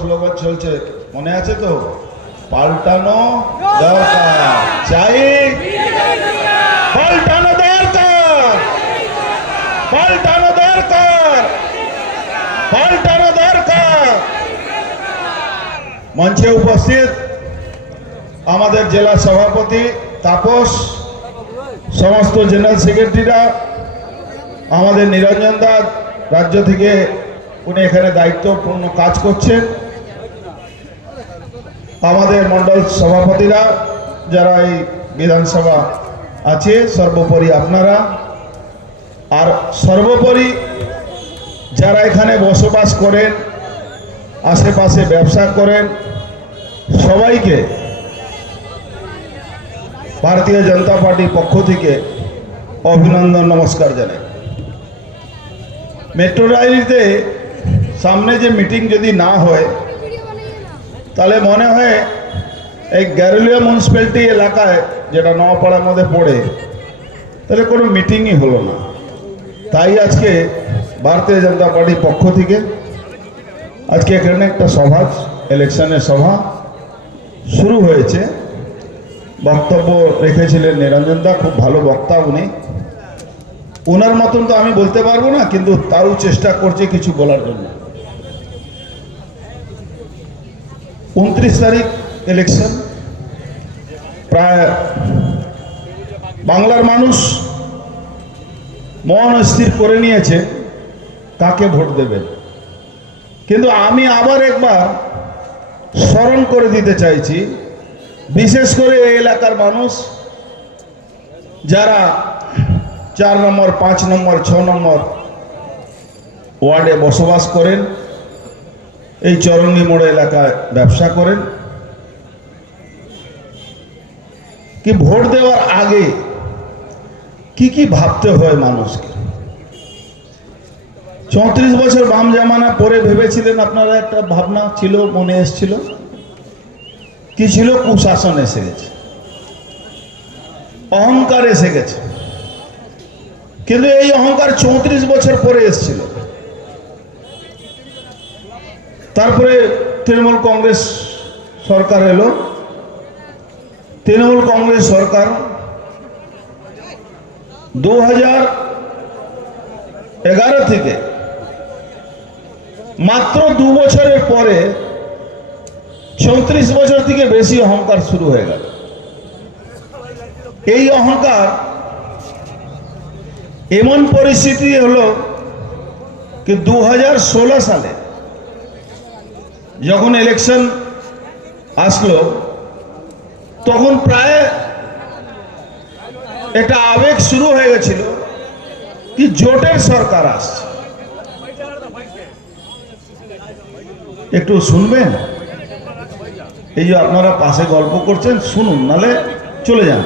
Slogan চলছে, মনে আছে তো? পাল্টানো দরকার, চাই পাল্টানো দরকার, পাল্টানো দরকার, পাল্টানো দরকার। মঞ্চে উপস্থিত আমাদের জেলা সভাপতি তাপস, সমস্ত জেনারেল সেক্রেটারিরা, আমাদের নিরঞ্জন দা রাজ্য থেকে উনি এখানে দায়িত্বপূর্ণ কাজ করছেন, আমাদের মণ্ডল সভাপতিরা যারা এই বিধানসভা আছে, সর্বোপরি আপনারা, আর সর্বোপরি যারা এখানে বসবাস করেন, আশেপাশে ব্যবসা করেন, সবাইকে ভারতীয় জনতা পার্টির পক্ষ থেকে অভিনন্দন, নমস্কার জানাই। মেট্রো রেলতে সামনে যে মিটিং যদি না হয়, তাহলে মনে হয় এই গ্যারুলিয়া মিউনিসিপ্যালিটি এলাকায়, যেটা নওয়াপাড়ার মধ্যে পড়ে, তাহলে কোনো মিটিংই হলো না। তাই আজকে ভারতীয় জনতা পার্টির পক্ষ থেকে আজকে এখানে একটা সভা, ইলেকশনের সভা শুরু হয়েছে। বক্তব্য রেখেছিলেন নিরঞ্জন দা, খুব ভালো বক্তা উনি। ওনার মতন তো আমি বলতে পারবো না, কিন্তু তাও চেষ্টা করছে কিছু বলার জন্য। 29 তারিখ ইলেকশন, প্রায় বাংলার মানুষ মন স্থির করে নিয়েছে কাকে ভোট দেবেন। কিন্তু আমি আবার একবার স্মরণ করে দিতে চাইছি, বিশেষ করে এই এলাকার মানুষ যারা 4 নম্বর, 5 নম্বর, 6 নম্বর ওয়ার্ডে বসবাস করেন, এই চরঙ্গি মোড় এলাকায় ব্যবসা করেন, কি ভোট দেওয়ার আগে কি কি ভাবতে হয় মানুষকে। 34 বছর বাম জামানা পরে ভেবেছিলেন আপনারা, একটা ভাবনা ছিল, মনে এসেছিল, কি ছিল? কুশাসন এসে গেছে, অহংকার এসে গেছে। কিন্তু এই অহংকার 34 বছর পরে এসেছিল। তারপরে তৃণমূল কংগ্রেস সরকার এলো। তৃণমূল কংগ্রেস সরকার 2011 থেকে মাত্র 2 বছরের পরে 34 বছর থেকে বেশি অহংকার শুরু হয়ে গেল। এই অহংকার এমন পরিস্থিতি হলো কি 2016 সালে যখন ইলেকশন আসলো, তখন প্রায় একটা আবেগ শুরু হয়ে গেছিল কি জোটের সরকার আসছে। একটু শুনবেন, এই যে আপনারা পাশে গল্প করছেন, শুনুন, নালে চলে যান।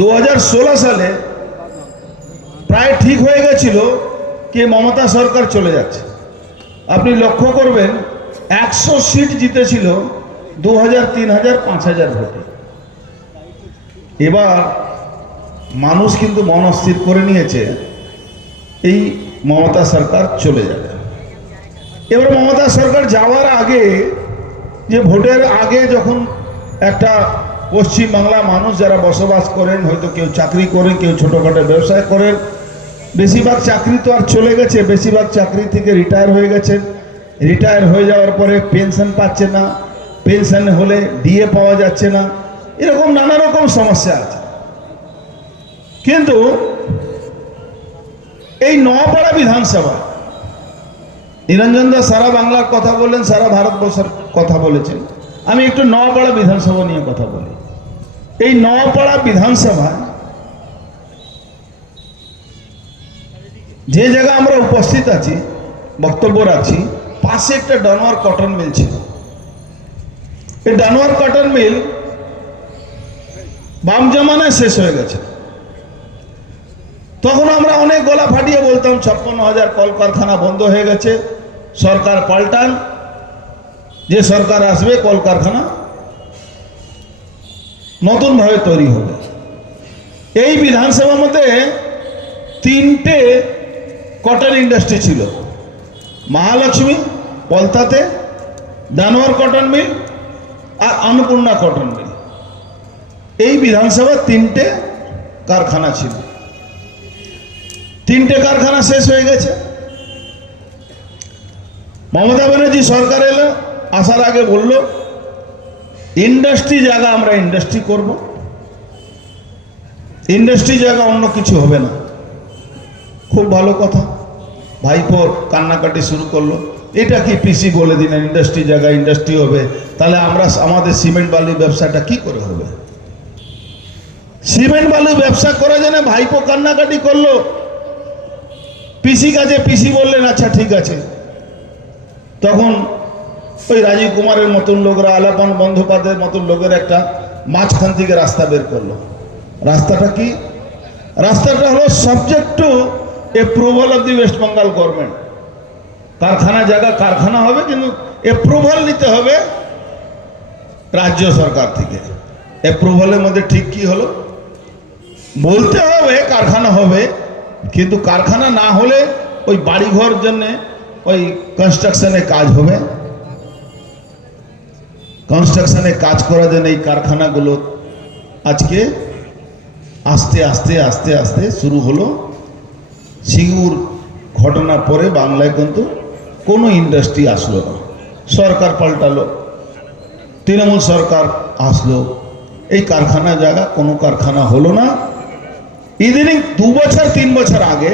2016 সালে প্রায় ঠিক হয়ে গেছিল কি মমতা সরকার চলে যাচ্ছে। আপনি লক্ষ্য করবেন 100 সিট জিতেছিল 2000, 3000, 5000 ভোটে। এবার মানুষ কিন্তু মনস্থির করে নিয়েছে এই মমতা সরকার চলে যাবে। এবার মমতা সরকার যাওয়ার আগে, যে ভোটের আগে যখন একটা পশ্চিমবাংলা মানুষ যারা বসবাস করেন, হয়তো কেউ চাকরি করেন, কেউ ছোটোখাটো ব্যবসায় করেন, বেশিরভাগ চাকরি তো আর চলে গেছে, বেশিরভাগ চাকরি থেকে রিটায়ার হয়ে গেছেন। রিটায়ার হয়ে যাওয়ার পরে পেনশন পাচ্ছে না, পেনশন হলে ডিএ পাওয়া যাচ্ছে না, এরকম নানা রকম সমস্যা আছে। কিন্তু এই নওয়াপাড়া বিধানসভা, নিরঞ্জন দা সারা বাংলার কথা বললেন, সারা ভারতবর্ষের কথা বলেছেন, আমি একটু নওয়াপাড়া বিধানসভা নিয়ে কথা বলি। এই নওয়াপাড়া বিধানসভা যে জায়গা আমরা উপস্থিত আছি, বক্তব্য রাখছি, পাশে একটা ডানোয়ার কটন মিল ছিল। এই ডানোয়ার কটন মিল বাম জামানায় শেষ হয়ে গেছে। তখন আমরা অনেক গলা ফাটিয়ে বলতাম 56,000 কলকারখানা বন্ধ হয়ে গেছে, সরকার পাল্টান, যে সরকার আসবে কলকারখানা নতুনভাবে তৈরি হবে। এই বিধানসভার মধ্যে 3টে কটন ইন্ডাস্ট্রি ছিল, মহালক্ষ্মী, পলতাতে, দানোয়ার কটন মিল আর अन्नपूर्णा কটন মিল, এই বিধানসভা তিনটে কারখানা ছিল। তিনটে কারখানা শেষ হয়ে গেছে। মমতা ব্যানার্জি সরকার এলো, আসার আগে বলল ইন্ডাস্ট্রি জায়গা আমরা ইন্ডাস্ট্রি করব, ইন্ডাস্ট্রি জায়গা অন্য কিছু হবে না। খুব ভালো কথা। ভাইপোর কান্নাকাটি শুরু করলো, এটা কি পিসি বলে দিলেন ইন্ডাস্ট্রি জায়গা ইন্ডাস্ট্রি হবে, তাহলে আমরা আমাদের সিমেন্ট বালু ব্যবসাটা কি করে হবে? সিমেন্ট বালু ব্যবসা করার জন্য ভাইপো কান্নাকাটি করলো। পিসি কাছে পিসি বললেন আচ্ছা ঠিক আছে। তখন ওই রাজীব কুমারের মতন লোকরা, আলাপান বন্দ্যোপাধ্যায়ের মতন লোকের একটা মাঝখান থেকে রাস্তা বের করলো। রাস্তাটা কি? রাস্তাটা হলো subject to approval of the West Bengal government. কারখানা জায়গা কারখানা হবে, কিন্তু অ্যাপ্রুভাল নিতে হবে রাজ্য সরকার থেকে। অ্যাপ্রুভালের মধ্যে ঠিক কি হলো? বলতে হবে কারখানা হবে, কিন্তু কারখানা না হলে ওই বাড়িঘর জন্য ওই কনস্ট্রাকশনে কাজ হবে। কনস্ট্রাকশনে কাজ করার জন্য এই কারখানাগুলো আজকে আস্তে আস্তে আস্তে আস্তে শুরু হলো। সিঙ্গুর ঘটনার পরে বাংলায় কিন্তু কোনো ইন্ডাস্ট্রি আসলো না। সরকার পাল্টালো, তৃণমূল সরকার আসলো, এই কারখানা জায়গা কোনো কারখানা হলো না। ইদানিং 2 বছর 3 বছর আগে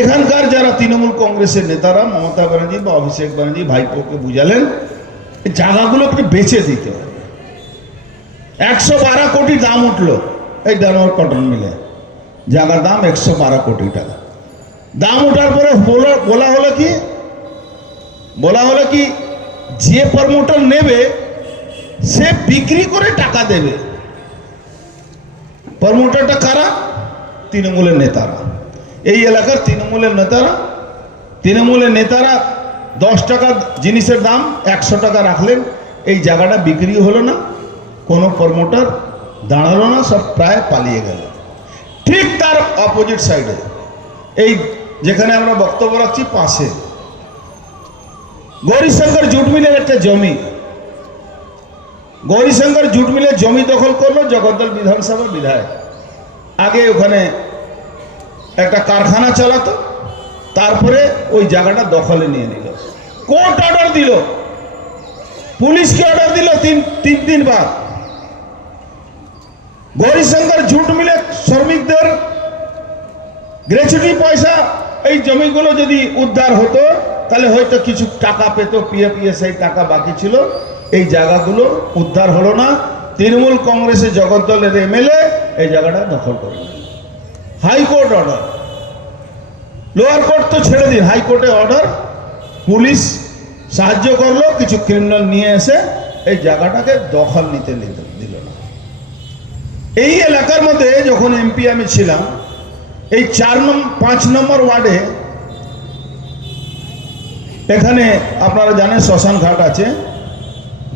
এখানকার যারা তৃণমূল কংগ্রেসের নেতারা মমতা ব্যানার্জি বা অভিষেক ব্যানার্জি ভাইপোকে বুঝালেন জায়গাগুলো একটু বেচে দিতে হবে। 112 কোটি দাম উঠলো এই দানোয়ার কটন মিলে, জায়গার দাম 112 কোটি টাকা। দাম ওঠার পরে বলা হলো কি যে প্রমোটার নেবে সে বিক্রি করে টাকা দেবে। প্রমোটারটা কারা? তৃণমূলের নেতারা। এই এলাকার তৃণমূলের নেতারা 10 টাকা জিনিসের দাম 100 টাকা রাখলেন। এই জায়গাটা বিক্রি হলো না, কোনো প্রমোটার দাঁড়ালো না, সব প্রায় পালিয়ে গেল। ঠিক তার অপোজিট সাইডে এই যেখানে আমরা বক্তব্য রাখছি পাশে গৌরীশঙ্কর জুট মিলের একটা জমি, গৌরীশঙ্কর জুট মিলের জমি দখল করলো জগদ্দল বিধানসভার বিধায়ক। আগে ওখানে একটা কারখানা চালাতো, তারপরে ওই জায়গাটা দখলে নিয়ে নিল। কোর্ট অর্ডার দিল, পুলিশকে অর্ডার দিল 3 বার। গৌরীশঙ্কর জুট মিলের শ্রমিকদের গ্র্যাচুইটি পয়সা এই জমিগুলো যদি উদ্ধার হতো তাহলে হয়তো কিছু টাকা পেত, পিএফ টাকা বাকি ছিল। এই জায়গাগুলো উদ্ধার হলো না। তৃণমূল কংগ্রেসের জগদ্দলের এমএলএ এই জায়গাটা দখল করে নিল। হাইকোর্ট অর্ডার, লোয়ার কোর্ট তো ছেড়ে দিন, হাইকোর্টে অর্ডার, পুলিশ সাহায্য করলো, কিছু ক্রিমিনাল নিয়ে এসে এই জায়গাটাকে দখল নিতে দিল না। এই এলাকার মধ্যে যখন এমপি আমি ছিলাম, এই 5 নম্বর ওয়ার্ডে এখানে আপনারা জানেন শ্মশান ঘাট আছে,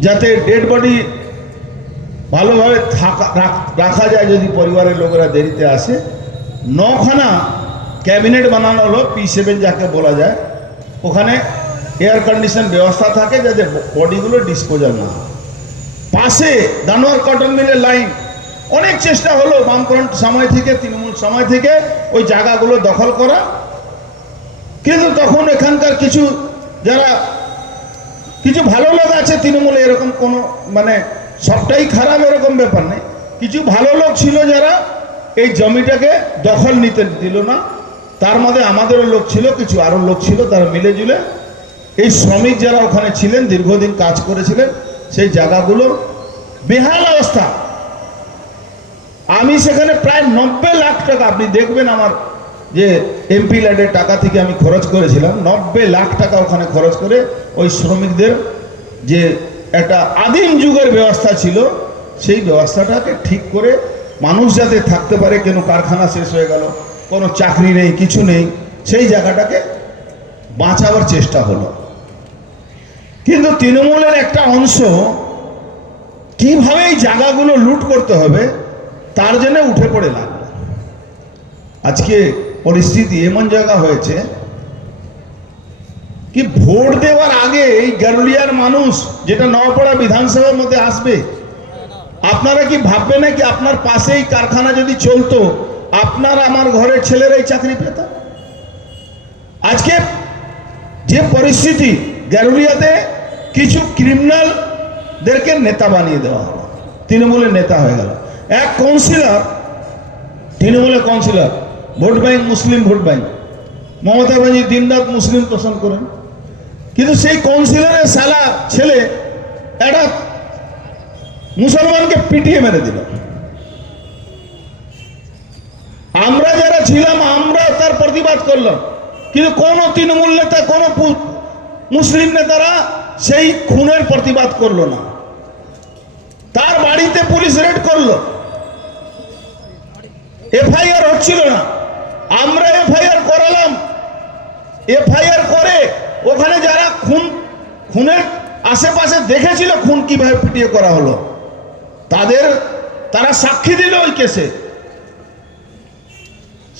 যাতে ডেড বডি ভালোভাবে রাখা যায় যদি পরিবারের লোকেরা দেরিতে আসে। 9খানা ক্যাবিনেট বানানো হলো, P7 যাকে বলা যায়। ওখানে এয়ার কন্ডিশন ব্যবস্থা থাকে যাতে বডিগুলো ডিসপোজাল না। পাশে দানোয়ার কটন মিলের লাইন, অনেক চেষ্টা হলো বামফ্রন্ট সময় থেকে, তৃণমূল সময় থেকে ওই জায়গাগুলো দখল করা, কিন্তু তখন এখানকার কিছু যারা কিছু ভালো লোক আছে তৃণমূলে, এরকম কোনো মানে সবটাই খারাপ এরকম ব্যাপার নেই, কিছু ভালো লোক ছিল যারা এই জমিটাকে দখল নিতে দিল না। তার মধ্যে আমাদেরও লোক ছিল, কিছু আরও লোক ছিল, তারা মিলে জুলে এই শ্রমিক যারা ওখানে ছিলেন দীর্ঘদিন কাজ করেছিলেন সেই জায়গাগুলো বেহাল অবস্থা। আমি সেখানে প্রায় 90 লাখ টাকা, আপনি দেখবেন আমার যে এমপি ল্যাডের টাকা থেকে আমি খরচ করেছিলাম, 90 লাখ টাকা ওখানে খরচ করে ওই শ্রমিকদের যে একটা আদিম যুগের ব্যবস্থা ছিল সেই ব্যবস্থাটাকে ঠিক করে মানুষ যাতে থাকতে পারে, কেন কারখানা শেষ হয়ে গেল, কোনো চাকরি নেই, কিছু নেই, সেই জায়গাটাকে বাঁচাবার চেষ্টা হলো। কিন্তু তৃণমূলের একটা অংশ কিভাবে এই জায়গাগুলো লুট করতে হবে তার জন্য উঠে পড়ে লাগলো। আজকে পরিস্থিতি এমন জায়গা হয়েছে কি ভোট দেওয়ার আগে এই গারুলিয়ার মানুষ যেটা নওপাড়া বিধানসভার মধ্যে আসবে, আপনারা কি ভাববেন নাকি আপনার পাশেই কারখানা যদি চলতো আপনার আমার ঘরের ছেলেরাই চাকরি পেত? আজকে যে পরিস্থিতি, গারুলিয়াতে কিছু ক্রিমিনালদেরকে নেতা বানিয়ে দেওয়া হলো, তৃণমূলের নেতা হয়ে গেল। এক কাউন্সিলর, তৃণমূলের কাউন্সিলর, ভোট ব্যাংক, মুসলিম ভোট ব্যাংক, মমতা ব্যানার্জি দিনরাত মুসলিম পছন্দ করেন, কিন্তু সেই কাউন্সিলরের শালা ছেলে একটা মুসলমানকে পিটিয়ে মেরে দিল। আমরা যারা ছিলাম আমরা তার প্রতিবাদ করলাম, কিন্তু কোন তৃণমূল নেতা, কোন মুসলিম নেতারা সেই খুনের প্রতিবাদ করলো না। তার বাড়িতে পুলিশ রেড করলো, এফআইআর হচ্ছিল না। আমরা এফআইআর করালাম, এফআইআর করে ওখানে যারা খুনের আশেপাশে দেখেছিল খুন কিভাবে পিটিয়ে করা হলো তারা সাক্ষী দিল ওই কেসে।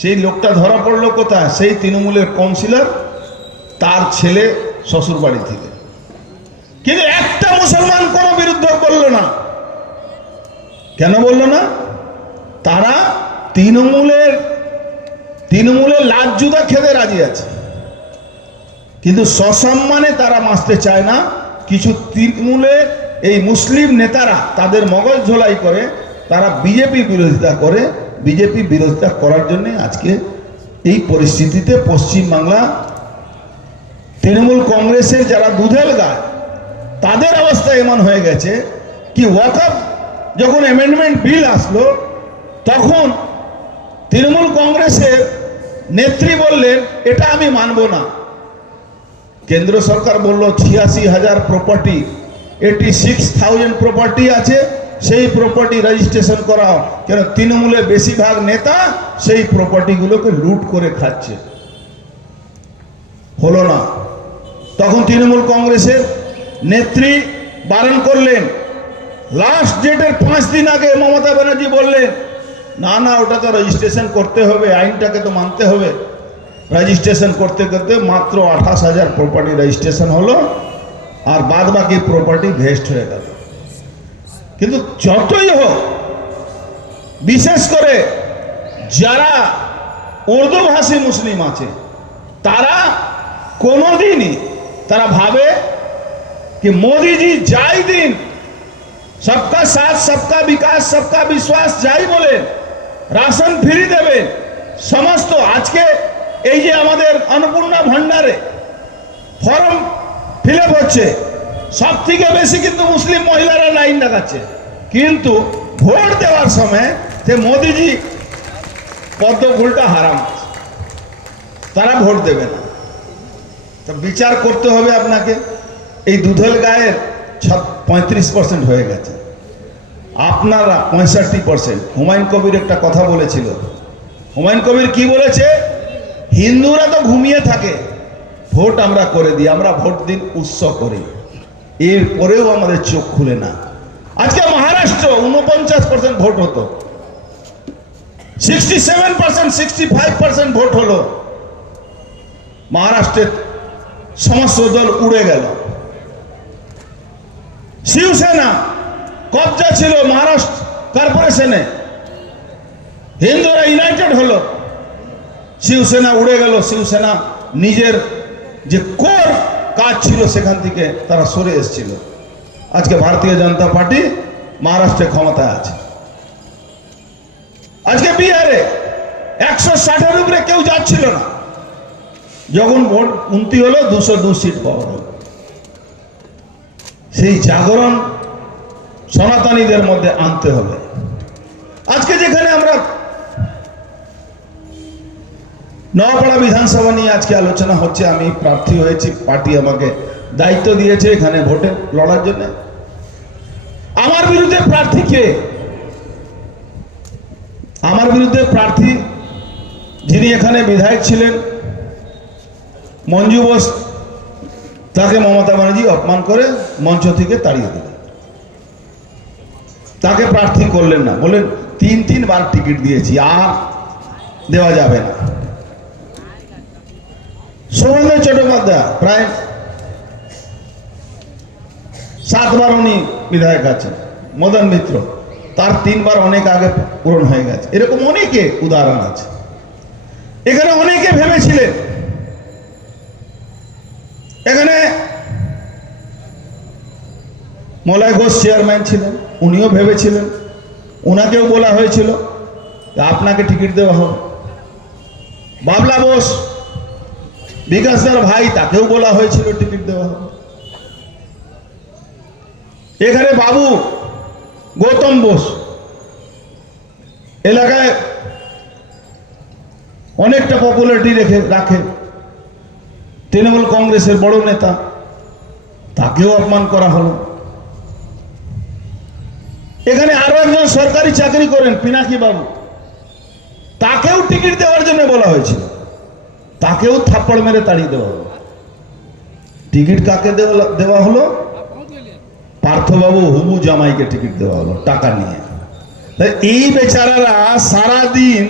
সেই লোকটা ধরা পড়লো কোথায়? সেই তৃণমূলের কাউন্সিলর, তার ছেলে শ্বশুর বাড়ি থেকে। কিন্তু একটা মুসলমান কোনো বিরুদ্ধে বলল না। কেন বলল না? তারা তৃণমূলের লাজ জুতা খেতে রাজি আছে, কিন্তু সসম্মানে তারা মাসতে চায় না। কিছু তৃণমূলে এই মুসলিম নেতারা তাদের মগজ ঝোলাই করে, তারা বিজেপি বিরোধিতা করে। বিজেপি বিরোধিতা করার জন্য আজকে এই পরিস্থিতিতে পশ্চিমবাংলা তৃণমূল কংগ্রেসের যারা দুধেল গায় তাদের অবস্থা এমন হয়ে গেছে কি ওয়াকফ যখন অ্যামেন্ডমেন্ট বিল আসলো তখন তৃণমূল কংগ্রেসের নেত্রী বললেন এটা আমি মানব না। কেন্দ্র সরকার বলল 86,000 প্রপার্টি, 86,000 প্রপার্টি আছে, সেই প্রপার্টি রেজিস্ট্রেশন করাও। কেন? তৃণমূলের বেশিরভাগ নেতা সেই প্রপার্টিগুলোকে লুট করে খাচ্ছে। হলো না। তখন তৃণমূল কংগ্রেসের নেত্রী বারণ করলেন। লাস্ট ডেটের 5 দিন আগে মমতা ব্যানার্জি বললেন না না, ওটা তো রেজিস্ট্রেশন করতে হবে, আইনটাকে তো মানতে হবে। রেজিস্ট্রেশন করতে করতে মাত্র 28,000 প্রপার্টি রেজিস্ট্রেশন হলো, আর বাদ বাকি প্রপার্টি ভেস্ট হয়ে গেল। কিন্তু যতই হোক, বিশেষ করে যারা উর্দুভাষী মুসলিম আছে তারা কোনোদিনই তারা ভাবে कि मोदी जी যাই দিন सबका साथ सबका विकास सबका विश्वास যাই বলেন, রাশন ফ্রি দেবেন সমস্ত। আজকে এই যে আমাদের অন্নপূর্ণা ভান্ডারে ফর্ম ফিল আপ হচ্ছে, সব থেকে বেশি কিন্তু মুসলিম মহিলারা লাইন লাগাচ্ছে, কিন্তু ভোট দেওয়ার সময় যে মোদিজি পদ্ম ফুলটা হারাম আছে, তারা ভোট দেবে না। তো বিচার করতে হবে আপনাকে। এই দুধেল গায়ের 35% হয়ে গেছে, আপনারা 65%। হুমায়ুন কবির একটা কথা বলেছিল। হুমায়ুন কবির কি বলেছে? হিন্দুরা তো ঘুমিয়ে থাকে, ভোট আমরা করে দিই, আমরা ভোট দিন উৎসব করি, এরপরেও আমাদের চোখ খুলে না। আজকে মহারাষ্ট্র 49% ভোট হতো, 67% 65% ভোট হলো। মহারাষ্ট্রের সমস্ত দল উড়ে গেল। শিবসেনা কবজা ছিল মহারাষ্ট্র কর্পোরেশনে, হিন্দুরা ইউনাইটেড হলো, শিবসেনা উড়ে গেল। শিবসেনা নিজের যে কোর কাজ ছিল সেখান থেকে তারা সরে এসেছিল। আজকে ভারতীয় জনতা পার্টি মহারাষ্ট্রে ক্ষমতায় আছে। আজকে বিহারে 160-এর উপরে কেউ যাচ্ছিল না, যখন ভোট উন্তি হলো 202 সিট পাওয়া গেল। সেই জাগরণ সনাতনীদের মধ্যে আনতে হবে। আজকে যেখানে আমরা নওপাড়া বিধানসভা নিয়ে আজকে আলোচনা হচ্ছে, আমি প্রার্থী হয়েছি, পার্টি আমাকে দায়িত্ব দিয়েছে এখানে ভোটে লড়ার জন্য। আমার বিরুদ্ধে প্রার্থী কে? আমার বিরুদ্ধে প্রার্থী যিনি এখানে বিধায়ক ছিলেন মঞ্জু বোস, তাকে মমতা ব্যানার্জি অপমান করে মঞ্চ থেকে তাড়িয়ে দিলেন। তাকে প্রার্থী করলেন না, বললেন 3 বার টিকিট দিয়েছি, আর দেওয়া যাবে না। শোভেন্দু চট্টোপাধ্যায় প্রায় 7 বার উনি বিধায়ক আছেন। মদন মিত্র তার 3 বার অনেক আগে পূরণ হয়ে গেছে। এরকম অনেকে উদাহরণ আছে। এখানে অনেকে ভেবেছিলেন, এখানে মলয় ঘোষ চেয়ারম্যান ছিলেন, উনিও ভেবেছিলেন, ওনাকেও বলা হয়েছিল আপনাকে টিকিট দেওয়া হবে। বাবলা বোস বিকাশদার ভাই, তাকেও বলা হয়েছিল টিকিট দেওয়া হবে। এখানে বাবু গৌতম বোস এলাকায় অনেকটা পপুলারিটি রাখে, তৃণমূল কংগ্রেসের বড় নেতা, তাকেও অপমান করা হলো। এখানে আরো একজন সরকারি চাকরি করেন পিনাকি বাবু, তাকেও টিকিট দেওয়ার জন্য বলা হয়েছিল, তাকেও থাপ্পড় মেরে তাড়িয়ে দেওয়া হলো। টিকিট কাকে দেওয়া হলো? পার্থবাবু হুবু জামাইকে টিকিট দেওয়া হলো টাকা নিয়ে। এই বেচারারা সারাদিন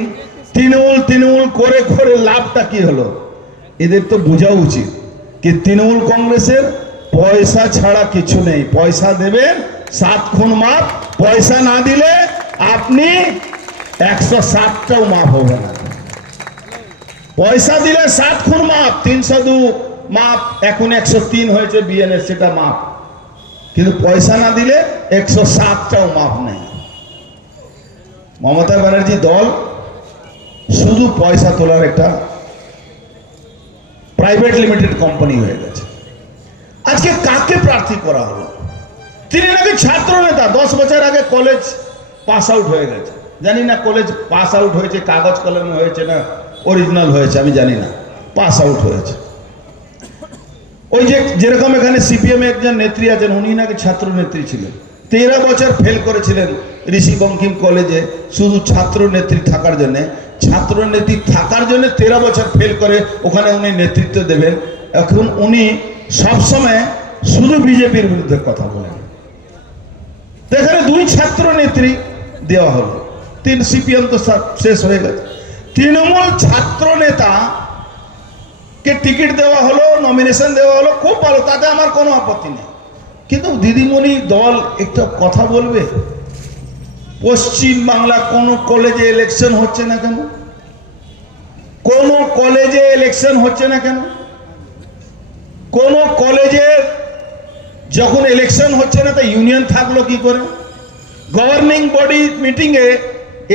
তৃণমূল করে করে লাভটা কি হলো? এদের তো বোঝা উচিত কি তৃণমূল কংগ্রেসের পয়সা ছাড়া কিছু নেই। পয়সা দেবেন 7 খুন মাপ, পয়সা না দিলে আপনি 107টাও মাপ হবে না। পয়সা দিলে 7 খুন মাপ, 302 মাপ, এখন 103 হয়েছে বিএনএস, সেটা মাপ। কিন্তু পয়সা না দিলে 107টাও মাপ নেই। মমতা ব্যানার্জি দল শুধু পয়সা তোলার একটা প্রাইভেট লিমিটেড কোম্পানি হয়ে গেছে। আজকে কাকে প্রার্থী করা হলো? তিনি নাকি ছাত্র নেতা, 10 বছর আগে কলেজ পাস আউট হয়ে গেছে। জানি না কলেজ পাস আউট হয়েছে কাগজ কলমে হয়েছে না অরিজিনাল হয়েছে, আমি জানি না, পাস আউট হয়েছে। ওই যেরকম এখানে সিপিএম একজন নেত্রী আছেন, উনি নাকি ছাত্র নেত্রী ছিলেন, 13 বছর ফেল করেছিলেন ঋষি বঙ্কিম কলেজে শুধু ছাত্র নেত্রী থাকার জন্য। ছাত্র নেত্রী থাকার জন্য 13 বছর ফেল করে ওখানে উনি নেতৃত্ব দেবেন। এখন উনি সবসময় শুধু বিজেপির বিরুদ্ধে কথা বলেন। এখানে 2 ছাত্র নেত্রী দেওয়া হলো, 3 সিপিএম তো শেষ হয়ে গেছে। তৃণমূল ছাত্র নেতা কে টিকিট দেওয়া হলো, নমিনেশন দেওয়া হলো, খুব ভালো, তাতে আমার কোনো আপত্তি নেই। কিন্তু দিদিমণি দল একটা কথা বলবে, পশ্চিম বাংলা কোন কলেজে ইলেকশন হচ্ছে না কেন? কোন কলেজে ইলেকশন হচ্ছে না কেন? কোন কলেজে যখন ইলেকশন হচ্ছে না তা ইউনিয়ন থাকলো কি করে? গভর্নিং বডি মিটিং এ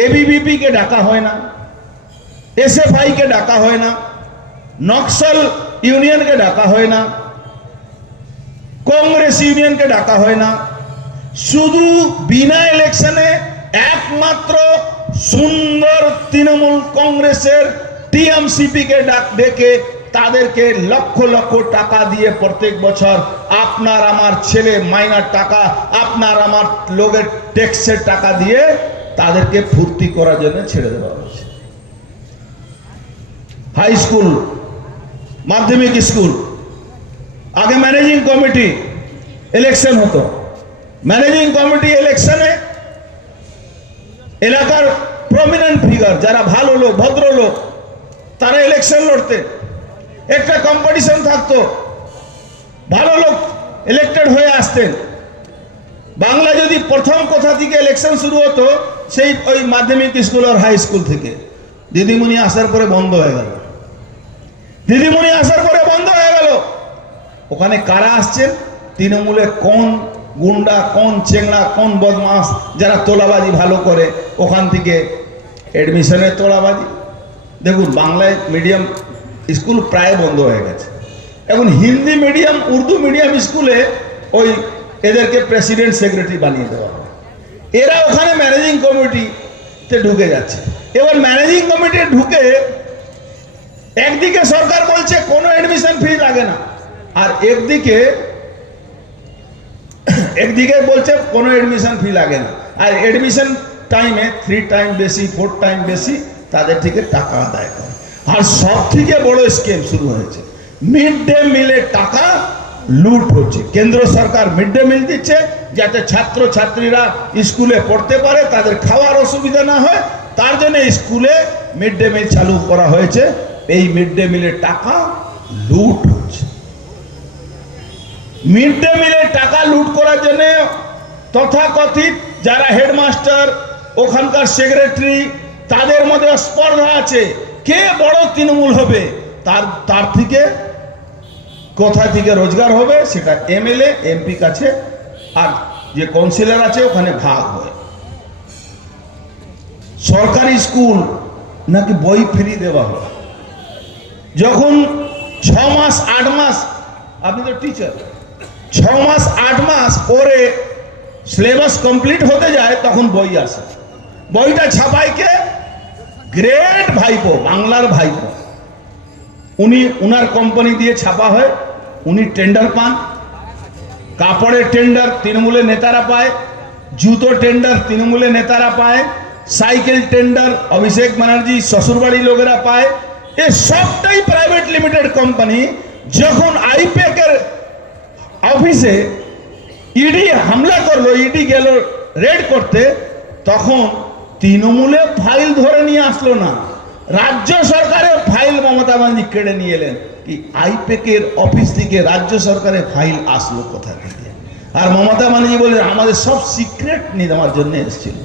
এবিভিপি কে ডাকা হয় না, এসএফআই কে ডাকা হয় না, নকশাল ইউনিয়ন কে ডাকা হয় না, কংগ্রেস ইউনিয়ন কে ডাকা হয় না। শুধু বিনা ইলেকশনে একমাত্র সুন্দর তৃণমূল কংগ্রেসের টিএমসিপি কে ডেকে তাদেরকে লক্ষ লক্ষ টাকা দিয়ে প্রত্যেক বছর আপনার আমার ছেলে মাইনার টাকা, আপনার আমার লোকের ট্যাক্সের টাকা দিয়ে তাদেরকে ফুর্তি করার জন্য ছেড়ে দেওয়া হয়েছে। হাই স্কুল, মাধ্যমিক স্কুল, আগে ম্যানেজিং কমিটি ইলেকশন হতো। ম্যানেজিং কমিটি ইলেকশনে এলাকার প্রমিনেন্ট ফিগার, যারা ভালো লোক, ভদ্রলোক, তারা ইলেকশন লড়তেন। একটা কম্পিটিশন থাকতো, ভালো লোক ইলেক্টেড হয়ে আসতেন। বাংলা যদি প্রথম কোথা থেকে ইলেকশন শুরু হতো, সেই ওই মাধ্যমিক স্কুল আর হাই স্কুল থেকে। দিদিমণি আসার পরে বন্ধ হয়ে গেল। দিদিমণি আসার পরে বন্ধ হয়ে গেল। ওখানে কারা আসছেন? তৃণমূলে কোন গুন্ডা, কোন চেংড়া, কোন বদমাস যারা তোলাবাজি ভালো করে, ওখান থেকে এডমিশনের তোলাবাজি। দেখুন, বাংলায় মিডিয়াম স্কুল প্রায় বন্ধ হয়ে গেছে। এখন হিন্দি মিডিয়াম, উর্দু মিডিয়াম স্কুলে ওই এদেরকে প্রেসিডেন্ট সেক্রেটারি বানিয়ে দেওয়া হয়। এরা ওখানে ম্যানেজিং কমিটিতে ঢুকে যাচ্ছে। এবার ম্যানেজিং কমিটি ঢুকে একদিকে সরকার বলছে কোনো এডমিশন ফি লাগে না, আর একদিকে বলছে কোনো এডমিশন ফি লাগে না, আর এডমিশন টাইমে 3 টাইম বেশি, 4 টাইম বেশি তাদের থেকে টাকা আদায় করে। আর সব থেকে বড় স্কিম শুরু হয়েছে, মিড ডে মিলের টাকা লুট হচ্ছে। কেন্দ্র সরকার মিড ডে মিল দিচ্ছে যাতে ছাত্র ছাত্রীরা স্কুলে পড়তে পারে, তাদের খাওয়ার অসুবিধা না হয়, তার জন্য স্কুলে মিড ডে মিল চালু করা হয়েছে। এই মিড ডে মিলের টাকা লুট হচ্ছে। মিড ডে মিলের টাকা লুট করার জন্য তথাকথিত যারা হেডমাস্টার, ওখানকার সেক্রেটারি, তাদের মধ্যে স্পর্ধা আছে কে বড় তৃণমূল হবে। তার থেকে কোথা থেকে রোজগার হবে সেটা এমএলএ এমপি কাছে আর যে কাউন্সিলর আছে ওখানে ভাগ হয়। সরকারি স্কুল নাকি বই ফ্রি দেওয়া হয়। যখন 6 মাস 8 মাস, আপনি তো টিচার, 6 মাস 8 মাস পরে সিলেবাস কমপ্লিট হতে যায় তখন বই আসে। বইটা ছাপায় কে? গ্রেট ভাইপো, বাংলার ভাইপো। উনার কোম্পানি দিয়ে ছাপা হয়, উনি টেন্ডার পান। কাপড়ের টেন্ডার তৃণমূলের নেতারা পায়, জুতো টেন্ডার তৃণমূলের নেতারা পায়, সাইকেল টেন্ডার অভিষেক ব্যানার্জি শ্বশুরবাড়ি লোকেরা পায়। এ সবটাই প্রাইভেট লিমিটেড কোম্পানি। যখন আইপ্যাকের অফিসে ইডি হামলা করলো, ইডি গেল রেড করতে, তখন তৃণমূলে ফাইল ধরে নিয়ে আসলো না, রাজ্য সরকারের ফাইল মমতা ব্যানার্জি কেড়ে নিয়ে এলেন। কি আইপ্যাকের অফিস থেকে রাজ্য সরকারের ফাইল আসলো কোথা থেকে? আর মমতা ব্যানার্জি বলে আমাদের সব সিক্রেট নেওয়ার জন্য এসেছিল।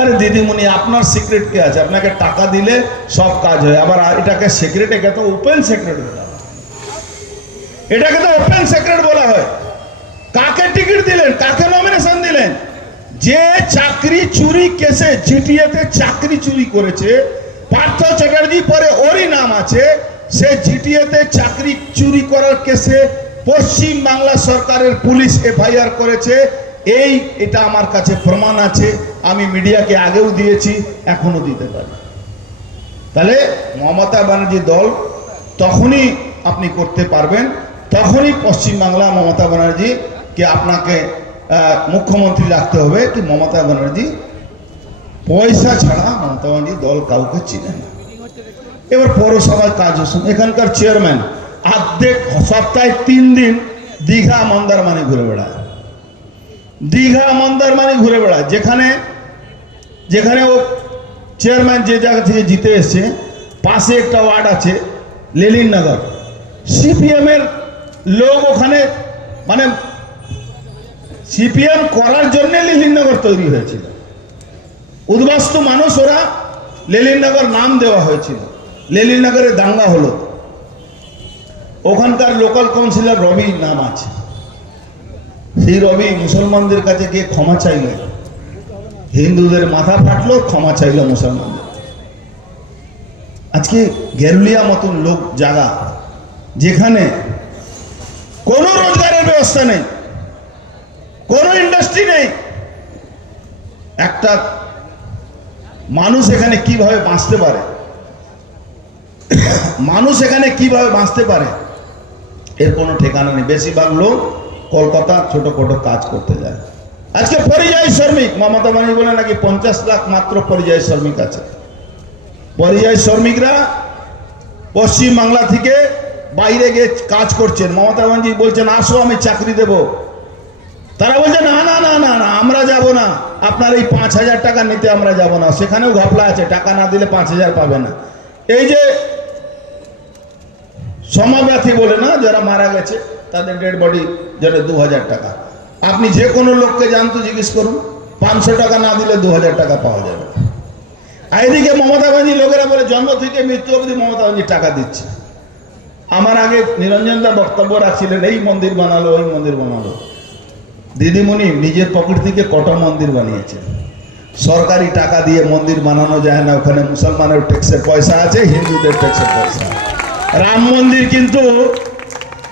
আরে দিদিমণি, আপনার সিক্রেট কে আছে? আপনাকে টাকা দিলে সব কাজ হয়। আবার এটাকে সিক্রেট, একে তো ওপেন সিক্রেট বলা হয়। এটাকে তো ওপেন সিক্রেট বলা হয়। কাকে টিকিট দিলেন? কাকে নমিনেশন দিলেন? যে চাকরি চুরি কেসে জিটিএতে চাকরি চুরি করেছে, পার্থ চ্যাটার্জি পরে ওরই নাম আছে, সে জিটিএতে চাকরি চুরি করার কেসে পশ্চিম বাংলা সরকারের পুলিশ এফআইআর করেছে। এটা আমার কাছে প্রমাণ আছে, আমি মিডিয়াকে আগেও দিয়েছি, এখনো দিতে পারি। তাহলে মমতা ব্যানার্জি দল তখনই আপনি করতে পারবেন, তখনই পশ্চিম বাংলা মমতা ব্যানার্জিকে আপনাকে মুখ্যমন্ত্রী রাখতে হবে। কি মমতা ব্যানার্জি পয়সা ছাড়া মমতা ব্যানার্জি দল কাউকে চিনে না। এবার পৌরসভার কাজ হচ্ছে, এখানকার চেয়ারম্যান অর্ধেক সপ্তাহে 3 দিন দীঘা মন্দারমণি ঘুরে বেড়ায়। দীঘা মন্দারমণি ঘুরে বেড়ায়, যেখানে ও চেয়ারম্যান যে জায়গা থেকে জিতে এসছে, পাশে একটা ওয়ার্ড আছে লেলিননগর, সিপিএম এর লোক ওখানে, মানে সিপিএম করার জন্য লেলিননগর তৈরি হয়েছিল। উদ্বাস্তু মানুষ ওরা, লেলিননগর নাম দেওয়া হয়েছিল। লেলিননগরে দাঙ্গা হলো, ওখানকার লোকাল কাউন্সিলর রবি নাম আছে। সেই রবি মুসলমানদের কাছে গিয়ে ক্ষমা চাইল, হিন্দুদের মাথা ফাটলো, ক্ষমা চাইল মুসলমানদের। আজকে গেরুলিয়া মতন লোক জায়গা, যেখানে কোনো রোজগারের ব্যবস্থা নেই, কোনো ইন্ডাস্ট্রি নেই, একটা মানুষ এখানে কিভাবে বাঁচতে পারে, মানুষ এখানে কিভাবে বাঁচতে পারে এর কোনো ঠিকানা নেই। বেশিরভাগ লোক কলকাতা ছোটখাটো কাজ করতে যায়। আজকে পরিযায়ী শ্রমিক, মমতা ব্যানার্জি বলে নাকি 50 লাখ মাত্র পরিযায়ী শ্রমিক আছে। পরিযায়ী শ্রমিকরা পশ্চিম বাংলা থেকে বাইরে গিয়ে কাজ করছেন। মমতা ব্যানার্জি বলছেন আসো আমি চাকরি দেব। তারা বলছে না না না না না, আমরা যাব না, আপনার এই 5,000 টাকা নিতে আমরা যাব না। সেখানেও ঘপলা আছে, টাকা না দিলে 5,000 পাবে না। এই যে সমাব্যাথী বলে না, যারা মারা গেছে তাদের ডেড বডি যেটা 2,000 টাকা, আপনি যে কোনো লোককে জানতো জিজ্ঞেস করুন, 500 টাকা না দিলে 2,000 টাকা পাওয়া যাবে। আর এদিকে মমতা ব্যানার্জি লোকেরা বলে জন্ম থেকে মৃত্যু অবধি মমতা ব্যানার্জি টাকা দিচ্ছে। আমার আগে নিরঞ্জন দা বক্তব্য রাখছিলেন, এই মন্দির বানালো, ওই মন্দির বানালো। দিদিমণি নিজের পকেট থেকে কটা মন্দির বানিয়েছে। সরকারি টাকা দিয়ে মন্দির বানানো যায় না, ওখানে মুসলমানের ট্যাক্সের পয়সা আছে, হিন্দুদের ট্যাক্সের পয়সা। রাম মন্দির কিন্তু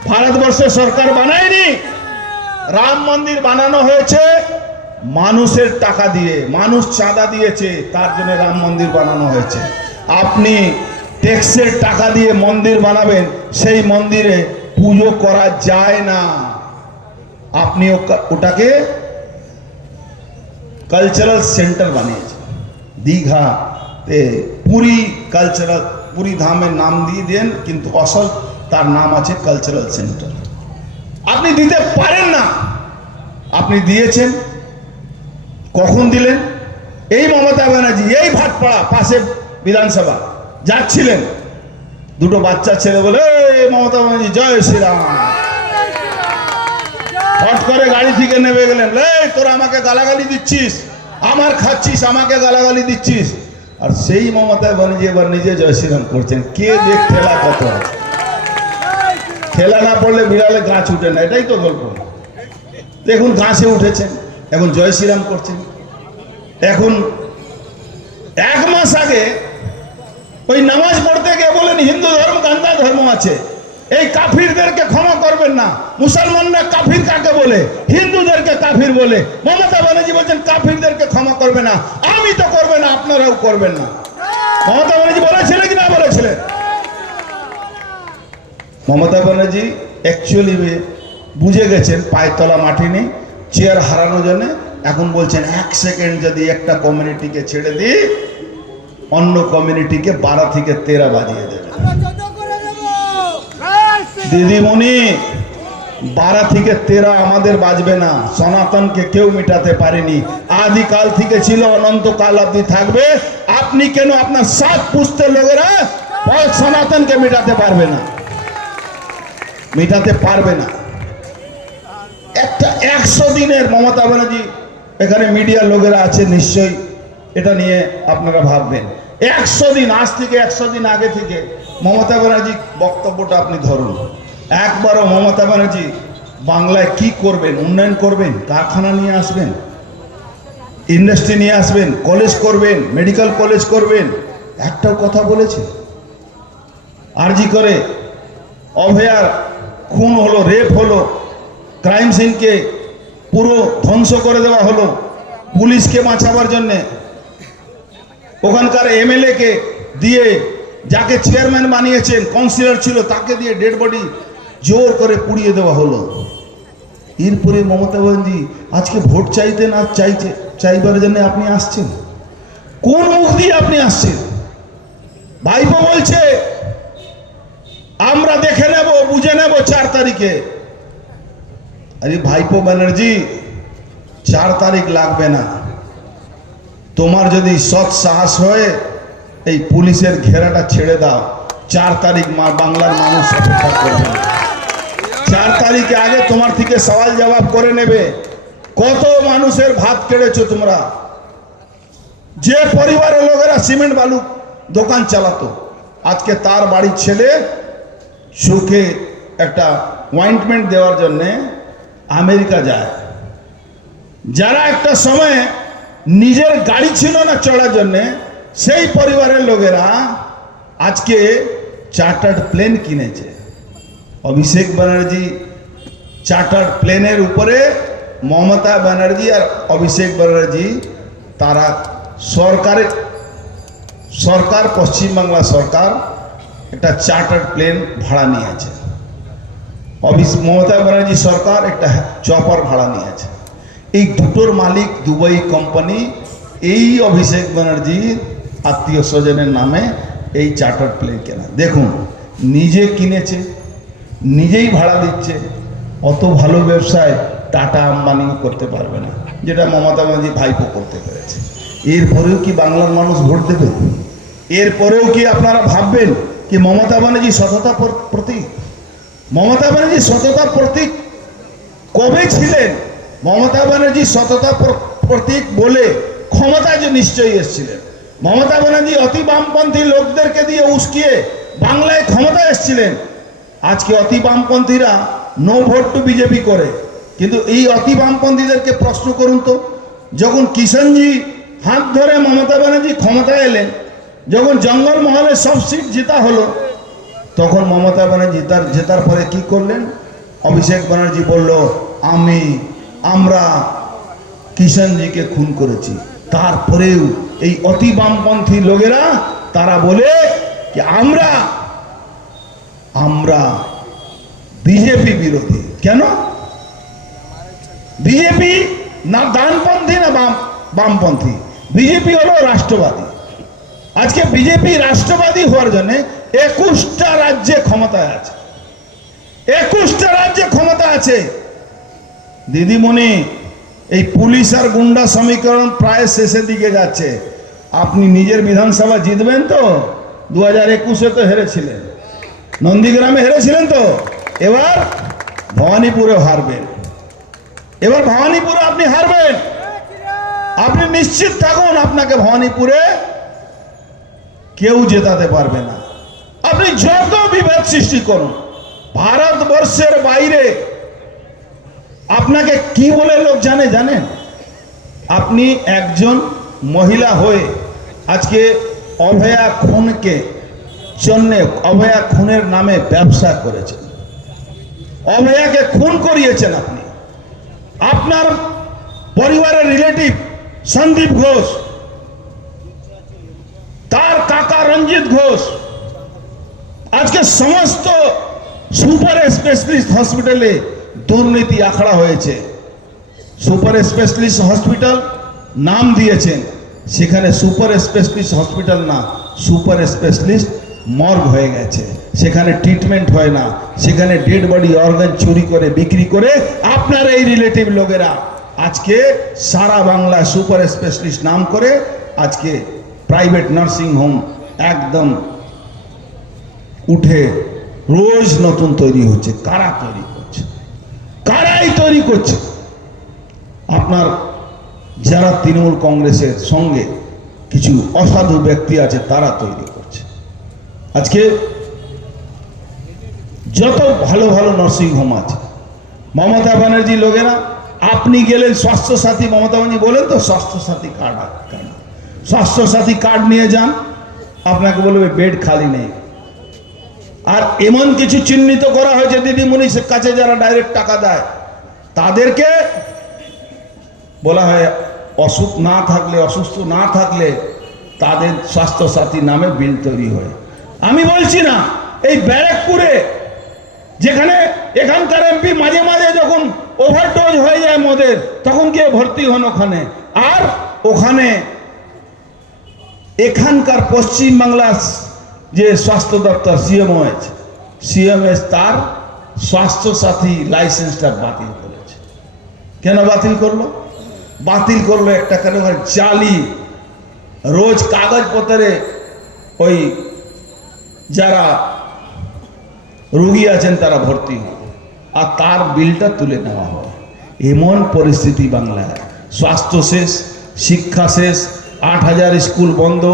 ভারতবর্ষ সরকার বানায়নি, রাম মন্দির বানানো হয়েছে মানুষের টাকা দিয়ে, মানুষ চাঁদা দিয়েছে, তার জন্য রাম মন্দির বানানো হয়েছে। আপনি ট্যাক্সের টাকা দিয়ে মন্দির বানাবেন, সেই মন্দিরে পুজো করা যায় না। আপনি ওটাকে কালচারাল সেন্টার বানিয়েছেন। দীঘাতে পুরী কালচারাল, পুরী ধামের নাম দিয়ে দেন, কিন্তু আসল তার নাম আছে কালচারাল সেন্টার। আপনি দিতে পারেন না, আপনি দিয়েছেন। কখন দিলেন? এই মমতা ব্যানার্জি এই ভাটপাড়া পাশে বিধানসভা যাচ্ছিলেন, দুটো বাচ্চা ছেলে বলে "এই মমতা ব্যানার্জি জয় শ্রীরাম", হট করে গাড়ি থেকে নেমে গেলেন, এই তোরা আমাকে গালাগালি দিচ্ছিস, আমার খাচ্ছিস, আমাকে গালাগালি দিচ্ছিস। আর সেই মমতা ব্যানার্জি এবার নিজে জয় শ্রীরাম করছেন। কে দেখ ঠেলা কত আছে, ঠেলা না পড়লে বিড়ালে গাছ উঠে না, এটাই তো গল্প। দেখুন গাছে উঠেছেন, এখন জয় শ্রীরাম করছেন। এখন 1 মাস আগে ওই নামাজ পড়তে গিয়ে বলেন হিন্দু ধর্ম গান্দা ধর্ম আছে, এই কাফিরদেরকে ক্ষমা করবেন না। মুসলমানরা কাফির কাকে বলে? হিন্দুদেরকে কাফির বলে। মমতা ব্যানার্জি বলছেন কাফিরদেরকে ক্ষমা করবে না। আমি তো করবে না, আপনারাও করবেন না। মমতা ব্যানার্জি বলেছিলেন কি না বলেছিলেন? মমতা ব্যানার্জি অ্যাকচুয়ালি বুঝে গেছেন পায়ের তলা মাটি নেই, চেয়ার হারানোর জন্য এখন বলছেন 1 সেকেন্ড যদি একটা কমিউনিটিকে ছেড়ে দিই, অন্য কমিউনিটিকে 12 থেকে 13 বাজিয়ে দেবে। দিদিমণি, 12 থেকে 13 আমাদের বাজবে না। সনাতনকে কেউ মিটাতে পারেনি, আদিকাল থেকে ছিল, অনন্তকাল অবধি থাকবে। আপনি কেন আপনার 7 পুস্তের লোকেরা সনাতনকে মিটাতে পারবে না, মিটাতে পারবে না। একটা 100 দিনের মমতা ব্যানার্জি, এখানে মিডিয়ার লোকেরা আছে নিশ্চয়ই, এটা নিয়ে আপনারা ভাববেন। 100 দিন, আজ থেকে 100 দিন আগে থেকে মমতা ব্যানার্জি বক্তব্যটা আপনি ধরুন। একবারও মমতা ব্যানার্জি বাংলায় কি করবেন? উন্নয়ন করবেন, কারখানা নিয়ে আসবেন, ইন্ডাস্ট্রি নিয়ে আসবেন, কলেজ করবেন, মেডিকেল কলেজ করবেন, একটাও কথা বলেছে? আরজি করে অভয়ার খুন হলো, রেপ হলো, ক্রাইম সিনকে পুরো ধ্বংস করে দেওয়া হলো পুলিশকে বাঁচাবার জন্যে। ওখানকার এমএলএ কে দিয়ে, যাকে চেয়ারম্যান বানিয়েছেন, কাউন্সিলর ছিল, তাকে দিয়ে ডেড বডি জোর করে পুড়িয়ে দেওয়া হলো। এরপরে মমতা ব্যানার্জি আজকে ভোট চাইতে না চাইবার জন্য আপনি আসছেন? কোন মুখ দিয়ে আপনি আসছেন? ভাইপো বলছে আমরা দেখে নেব, বুঝে নেব 4 তারিখে। আরে ভাইপো ব্যানার্জি, 4 তারিখ লাগবে না। তোমার যদি সৎ সাহস হয় এই পুলিশের ঘেরাটা ছেড়ে দাও, 4 তারিখ বাংলার মানুষ অপেক্ষা করবে। 4 তারিখে আগে তোমার থেকে সওয়াল জবাব করে নেবে। কত মানুষের ভাত কেড়েছো তোমরা। যে পরিবারের লোকেরা সিমেন্ট বালু দোকান চালাতো, আজকে তার বাড়ির ছেলে চোখে একটা অয়েন্টমেন্ট দেওয়ার জন্যে আমেরিকা যায়। যারা একটা সময় নিজের গাড়ি ছিল না চড়ার জন্যে, সেই পরিবারের লোকেরা আজকে চার্টার্ড প্লেন কিনেছে। অভিষেক ব্যানার্জি চার্টার্ড প্লেনের উপরে মমতা ব্যানার্জি আর অভিষেক ব্যানার্জি, তারা সরকার পশ্চিমবাংলা সরকার একটা চার্টার্ড প্লেন ভাড়া নিয়েছে। মমতা ব্যানার্জি সরকার একটা চপার ভাড়া নিয়েছে। এই দুটোর মালিক দুবাই কোম্পানি। এই অভিষেক ব্যানার্জির আত্মীয় স্বজনের নামে এই চার্টার্ড প্লেন কেনা। দেখুন, নিজে কিনেছে, নিজেই ভাড়া দিচ্ছে। অত ভালো ব্যবসায় টাটা আম্বানিও করতে পারবে না, যেটা মমতা ব্যানার্জি ভাইপো করতে পেরেছে। এরপরেও কি বাংলার মানুষ ভোট দেবে? এরপরেও কি আপনারা ভাববেন কি মমতা ব্যানার্জি সততা প্রতীক? মমতা ব্যানার্জি সততা প্রতীক কবে ছিলেন? মমতা ব্যানার্জি সততা প্রতীক বলে ক্ষমতায় যে নিশ্চয়ই এসেছিলেন। মমতা ব্যানার্জি অতি বামপন্থী লোকদেরকে দিয়ে উস্কিয়ে বাংলায় ক্ষমতায় এসেছিলেন। আজকে অতি বামপন্থীরা নো ভোট টু বিজেপি করে, কিন্তু এই অতি বামপন্থীদেরকে প্রশ্ন করুন তো, যখন কিষণজি হাত ধরে মমতা ব্যানার্জি ক্ষমতায় এলেন, যখন জঙ্গলমহলে সব সিট জেতা হলো, তখন মমতা ব্যানার্জি জেতার পরে কি করলেন? অভিষেক ব্যানার্জি বলল আমরা কিষণজিকে খুন করেছি। তারপরেও এই অতি বামপন্থী লোকেরা তারা বলে যে আমরা বিজেপি বিরোধী। কেন? বিজেপি না ডানপন্থী না বামপন্থী? বিজেপি হলো রাষ্ট্রবাদী। আজকে বিজেপি রাষ্ট্রবাদী হওয়ার জন্য 21টা রাজ্যে ক্ষমতায় আছে। 21টা রাজ্যে ক্ষমতা আছে। দিদিমণি, এই পুলিশ আর গুন্ডা সমীকরণ প্রায় শেষের দিকে যাচ্ছে। আপনি নিজের বিধানসভা জিতবেন তো? 2021-এ তো হেরেছিলেন। নন্দীগ্রামে হেরেছিলেন তো, এবার ভবানীপুরে হারবেন। এবার ভবানীপুরে আপনি হারবেন, আপনি নিশ্চিত থাকুন আপনাকে ভবানীপুরে কেউ জেতাতে পারবে না। আপনি যত বিভেদ সৃষ্টি করুন, ভারতবর্ষের বাইরে আপনাকে কি বলে লোক জানেন? আপনি একজন মহিলা হয়ে আজকে অভয়া খুনকে জন্য অভয়া খুনের নামে ব্যবসা করেছেন, অভয়াকে খুন করিয়েছেন। আপনি আপনার পরিবারের রিলেটিভ সন্দীপ ঘোষ, তার কাকা রঞ্জিত ঘোষ আজকে সমস্ত সুপার স্পেশালিস্ট হসপিটালে দুর্নীতি আখড়া হয়েছে। সুপার স্পেশালিস্ট হসপিটাল নাম দিয়েছেন, সেখানে সুপার স্পেশালিস্ট হসপিটাল না, সুপার স্পেশালিস্ট মর্গ হয়ে গেছে। সেখানে ট্রিটমেন্ট হয় না, সেখানে ডেড বডি অর্গান চুরি করে বিক্রি করে আপনার এই রিলেটিভ লোকেরা আজকে সারা বাংলা সুপার স্পেশালিস্ট নাম করে আজকে প্রাইভেট নার্সিং হোম একদম উঠে রোজ নতুন তৈরি হচ্ছে। কারা তৈরি করছে? কারাই তৈরি করছে? আপনার যারা তৃণমূল কংগ্রেসের সঙ্গে কিছু অসাধু ব্যক্তি আছে তারা তৈরি করছে। আজকে যত ভালো ভালো নার্সিং হোম আছে, মমতা ব্যানার্জি লোকেরা, আপনি গেলেন স্বাস্থ্যসাথী, মমতা ব্যানার্জি বলেন তো স্বাস্থ্যসাথী কার্ড, স্বাস্থ্যসাথী কার্ড নিয়ে যান, আপনাকে বলবে বেড খালি নেই। আর এমন কিছু চিহ্নিত করা হয়েছে দিদিমণির কাছে যারা ডাইরেক্ট টাকা দেয়, তাদেরকে বলা হয় অসুখ না থাকলে, অসুস্থ না থাকলে তাদের স্বাস্থ্যসাথী নামে বিল তৈরি হয়। আমি বলছি না, এই ব্যারাকপুরে যেখানে এখানকার এমপি মাঝে মাঝে যখন ওভারডোজ হয়ে যায় মদের, তখন গিয়ে ভর্তি হন ওখানে। আর ওখানে এখানকার পশ্চিমবাংলার যে স্বাস্থ্য দপ্তর সিএমএস তার স্বাস্থ্যসাথী লাইসেন্সটা বাতিল করেছে। কেন বাতিল করলো? বাতিল করলো একটা কেন, জালি রোজ কাগজপত্রে ওই যারা রোগী আছেন তারা ভর্তি হয় আর তার বিলটা তুলে নেওয়া হয়। এমন পরিস্থিতি বাংলায়। স্বাস্থ্য শেষ, শিক্ষা শেষ, 8,000 স্কুল বন্ধ,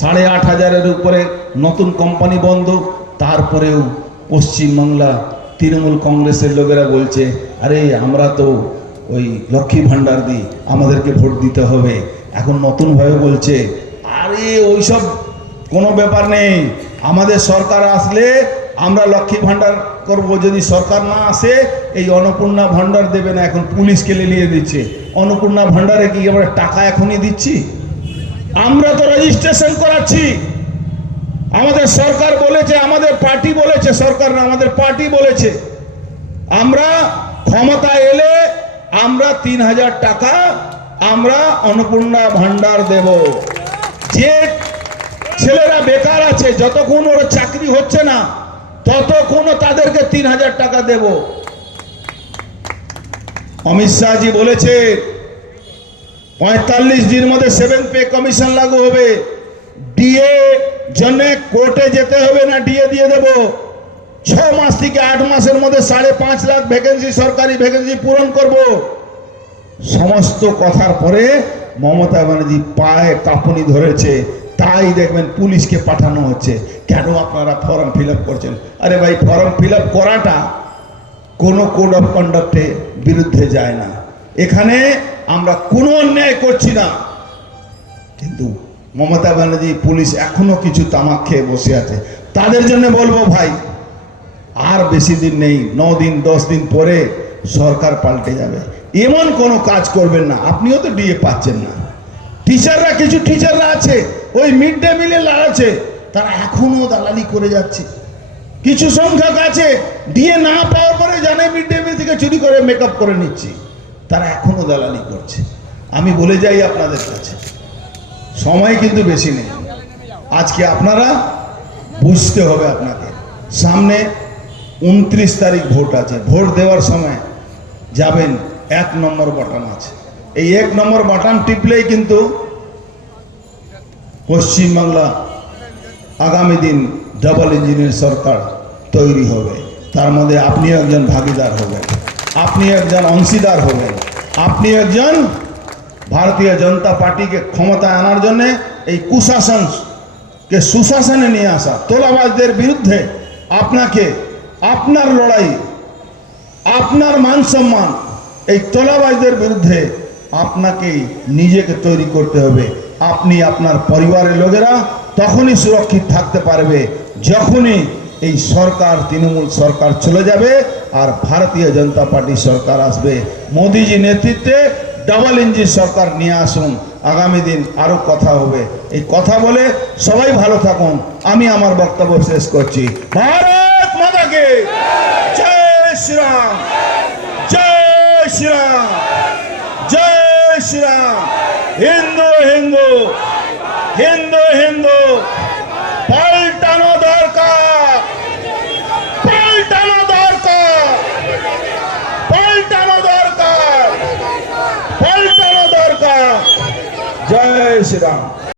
8,500-এর উপরে নতুন কোম্পানি বন্ধ। তারপরেও পশ্চিমবাংলা তৃণমূল কংগ্রেসের লোকেরা বলছে, আরে আমরা তো ওই লক্ষ্মী ভাণ্ডার দিই, আমাদেরকে ভোট দিতে হবে। এখন নতুনভাবে বলছে, আরে ওইসব কোনো ব্যাপার নেই, আমাদের সরকার আসলে আমরা লক্ষ্মী ভাণ্ডার করব, যদি সরকার না আসে এই অন্নপূর্ণা ভাণ্ডার দেবে না। এখন পুলিশকে নিয়ে দিচ্ছে অন্নপূর্ণা ভাণ্ডারে, কি আমরা টাকা এখনই দিচ্ছি? আমরা তো রেজিস্ট্রেশন করাচ্ছি। আমাদের সরকার বলেছে, আমাদের পার্টি বলেছে, সরকার না আমাদের পার্টি বলেছে, আমরা ক্ষমতা এলে আমরা 3,000 টাকা আমরা অন্নপূর্ণা ভাণ্ডার দেব। যে ছেলেরা বেকার আছে, যতক্ষণ ওর চাকরি হচ্ছে না ততক্ষণ তাদেরকে 3,000 টাকা দেব। অমিত শাহজি বলেছে 45 দিনের মধ্যে 7 পে কমিশন লাগু হবে। ডিএ জন্য কোর্টে যেতে হবে না, ডিএ দিয়ে দেব। 6 মাস থেকে 8 মাসের মধ্যে 5.5 লাখ ভ্যাকেন্সি, সরকারি ভ্যাকেন্সি পূরণ করব। সমস্ত কথার পরে মমতা ব্যানার্জি পায়ে কাঁপুনি ধরেছে, তাই দেখবেন পুলিশকে পাঠানো হচ্ছে। কেন আপনারা ফর্ম ফিল আপ করছেন? আরে ভাই, ফর্ম ফিল আপ করাটা কোনো কোড অফ কন্ডাক্টে বিরুদ্ধে যায় না। এখানে আমরা কোনো অন্যায় করছি না, কিন্তু মমতা ব্যানার্জি পুলিশ এখনো কিছু তামাক খেয়ে বসে আছে। তাদের জন্য বলবো ভাই, আর বেশি দিন নেই, 9 দিন 10 দিন পরে সরকার পাল্টে যাবে। এমন কোনো কাজ করবেন না। আপনিও তো ডিএ পাচ্ছেন না, টিচাররা, কিছু টিচাররা আছে ওই মিড ডে মিলে লাগাচ্ছে, তারা এখনো দালালি করে যাচ্ছে। কিছু সংখ্যক আছে ডিএ না পাওয়ার পরে জানে মিড ডে মিল থেকে চুরি করে মেকআপ করে নিচ্ছি, তারা এখনো দালালি করছে। আমি বলে যাই আপনাদের কাছে, সময় কিন্তু বেশি নেই। আজকে আপনারা বুঝতে হবে, আপনাকে সামনে 29 তারিখ ভোট আছে। ভোট দেওয়ার সময় যাবেন, 1 নম্বর বাটন আছে। এই 1 নম্বর বাটন টিপলেই কিন্তু পশ্চিমবাংলা আগামী দিন ডাবল ইঞ্জিনের সরকার তৈরি হবে। তার মধ্যে আপনিও একজন ভাগিদার হবেন, আপনি একজন অংশীদার হবেন। আপনি একজন ভারতীয় জনতা পার্টিকে ক্ষমতায় আনার জন্যে এই কুশাসনকে সুশাসনে নিয়ে আসা, তোলাবাজদের বিরুদ্ধে আপনাকে, আপনার লড়াই, আপনার মান সম্মান, এই তোলাবাজদের বিরুদ্ধে আপনাকেই নিজেকে তৈরি করতে হবে। আপনি আপনার পরিবারের লোকেরা তখনই সুরক্ষিত থাকতে পারবে যখনই এই সরকার, তৃণমূল সরকার চলে যাবে আর ভারতীয় জনতা পার্টি সরকার আসবে। মোদিজি নেতৃত্বে ডাবল ইঞ্জিন সরকার নিয়ে আসুন। আগামী দিন আরো কথা হবে। এই কথা বলে সবাই ভালো থাকুন। আমি আমার বক্তব্য শেষ করছি। ভারত মাতাকে জয় শ্রীরাম, জয় শ্রীরাম, জয় শ্রীরাম। হিন্দু হিন্দু, হিন্দু হিন্দু, পাল্টানো দরকার, পাল্টানো দরকার, পাল্টানো দরকার, পাল্টানো দরকার। জয় শ্রীরাম।